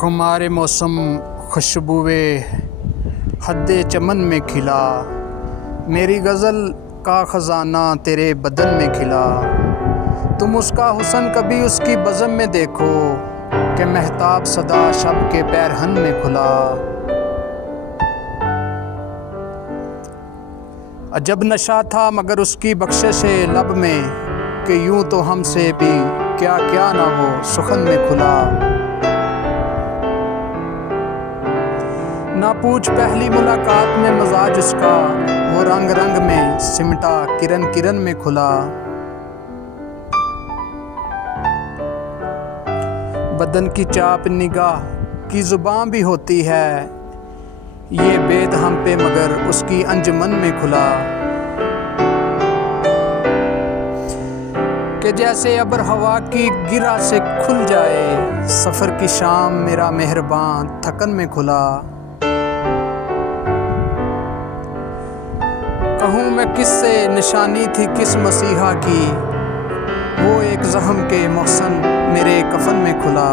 खुमार मौसम खुशबुए हद्दे चमन में खिला, मेरी गज़ल का ख़ज़ाना तेरे बदन में खिला। तुम उसका हुस्न कभी उसकी बज़म में देखो कि महताब सदा शब के पैरहन में खुला। अजब नशा था मगर उसकी बख्शिशे लब में, कि यूं तो हमसे भी क्या क्या ना वो सुखन में खुला। ना पूछ पहली मुलाकात में मजाज उसका, वो रंग रंग में सिमटा किरण किरण में खुला। बदन की चाप निगाह की जुबान भी होती है, ये बेद हम पे मगर उसकी अंजुमन में खुला। कि जैसे अबर हवा की गिरा से खुल जाए, सफ़र की शाम मेरा मेहरबान थकन में खुला। कहूँ मैं किससे निशानी थी किस मसीहा की, वो एक ज़ख्म के मोहसन मेरे कफन में खुला।